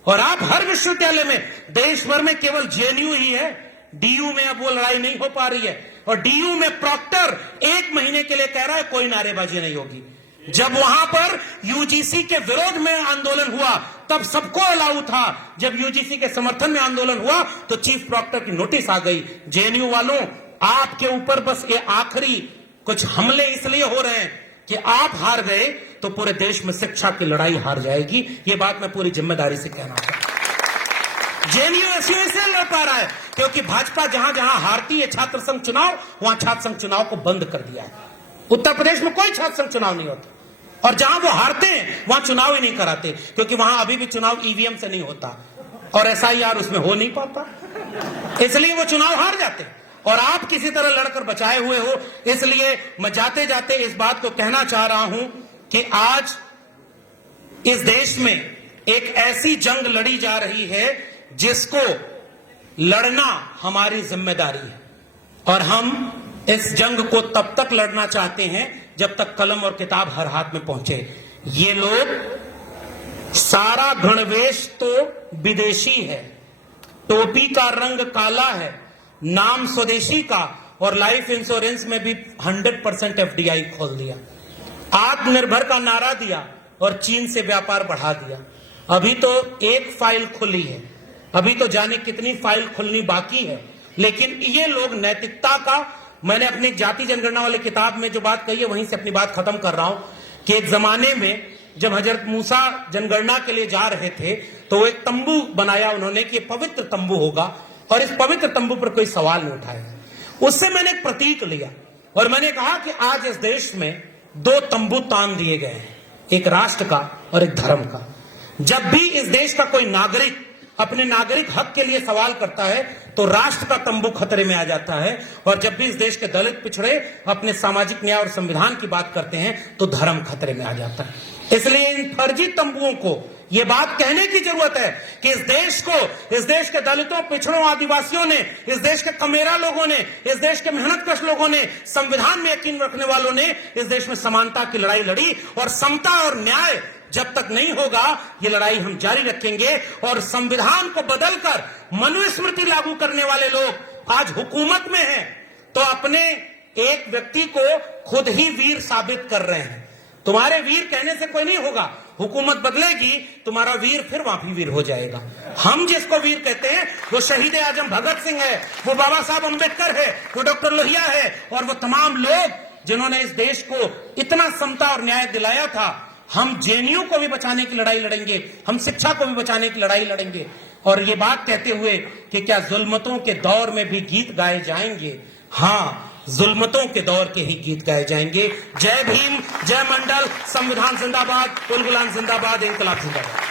और आप हर विश्वविद्यालय में, देश भर में केवल जेएनयू ही है, डीयू में अब वो लड़ाई नहीं हो पा रही है। और डीयू में प्रॉक्टर 1 महीने के लिए कह रहा है कोई नारेबाजी नहीं होगी। जब वहां पर यूजीसी के विरोध में आंदोलन हुआ तब सबको अलाउ था, जब यूजीसी के समर्थन में आंदोलन हुआ तो चीफ प्रॉक्टर की नोटिस आ गई। जेएनयू वालों, आपके ऊपर बस ये आखिरी कुछ हमले इसलिए हो रहे हैं कि आप हार गए तो पूरे देश में शिक्षा की लड़ाई हार जाएगी। ये बात मैं पूरी जिम्मेदारी से कहना चाहता हूं। जेएनयू एसयू इसलिए लड़ पा रहा है क्योंकि भाजपा जहां जहां हारती है छात्र संघ चुनाव, वहां छात्र संघ चुनाव को बंद कर दिया है। उत्तर प्रदेश में कोई छात्र संघ चुनाव नहीं होता, और जहां वो हारते हैं वहां चुनाव ही नहीं कराते, क्योंकि वहां अभी भी चुनाव ईवीएम से नहीं होता और एसआईआर उसमें हो नहीं पाता, इसलिए वो चुनाव हार जाते हैं। और आप किसी तरह लड़कर बचाए हुए हो, इसलिए मैं जाते जाते इस बात को कहना चाह रहा हूं कि आज इस देश में एक ऐसी जंग लड़ी जा रही है जिसको लड़ना हमारी जिम्मेदारी है, और हम इस जंग को तब तक लड़ना चाहते हैं जब तक कलम और किताब हर हाथ में पहुंचे। ये लोग, सारा गणवेश तो विदेशी है, टोपी का रंग काला है, नाम स्वदेशी का, और लाइफ इंश्योरेंस में भी 100% एफडीआई खोल दिया, आत्मनिर्भर का नारा दिया और चीन से व्यापार बढ़ा दिया। अभी तो एक फाइल खुली है, अभी तो जाने कितनी फाइल खुलनी बाकी है, लेकिन ये लोग नैतिकता का, मैंने अपनी जाति जनगणना वाले किताब में जो बात कही है वहीं से अपनी बात खत्म कर रहा हूं कि एक जमाने में जब हजरत मूसा जनगणना के लिए जा रहे थे तो वो एक तंबू बनाया उन्होंने कि पवित्र तंबू होगा, और इस पवित्र तंबू पर कोई सवाल नहीं उठाएगा। उससे मैंने एक प्रतीक लिया और मैंने कहा कि आज इस देश में 2 तंबू तान दिए गए हैं, एक राष्ट्र का और एक धर्म का। जब भी इस देश का कोई नागरिक अपने नागरिक हक के लिए सवाल करता है तो राष्ट्र का तंबू खतरे में आ जाता है, और जब भी इस देश के दलित पिछड़े अपने सामाजिक न्याय और संविधान की बात करते हैं तो धर्म खतरे में आ जाता है। इसलिए इन फर्जी तंबुओं को यह बात कहने की जरूरत है कि इस देश को, इस देश के दलितों, पिछड़ों, आदिवासियों ने, इस देश के कमेरा लोगों ने, इस देश के मेहनतकश लोगों ने, संविधान में यकीन रखने वालों ने इस देश में समानता की लड़ाई लड़ी, और समता और न्याय जब तक नहीं होगा ये लड़ाई हम जारी रखेंगे। और संविधान को बदलकर मनुस्मृति लागू करने वाले लोग आज हुकूमत में हैं तो अपने एक व्यक्ति को खुद ही वीर साबित कर रहे हैं। तुम्हारे वीर कहने से कोई नहीं होगा, हुकूमत बदलेगी, तुम्हारा वीर फिर वापी वीर हो जाएगा। हम जिसको वीर कहते हैं वो शहीद आजम भगत सिंह है, वो बाबा साहब अंबेडकर है, वो डॉक्टर लोहिया है, और वो तमाम लोग जिन्होंने इस देश को इतना समता और न्याय दिलाया था। हम जेएनयू को भी बचाने की लड़ाई लड़ेंगे, हम शिक्षा को भी बचाने की लड़ाई लड़ेंगे। और ये बात कहते हुए कि क्या जुल्मतों के दौर में भी गीत गाए जाएंगे? हाँ, जुल्मतों के दौर के ही गीत गाए जाएंगे। जय भीम, जय मंडल, संविधान जिंदाबाद, उल गुलाम जिंदाबाद, इंकलाब जिंदाबाद।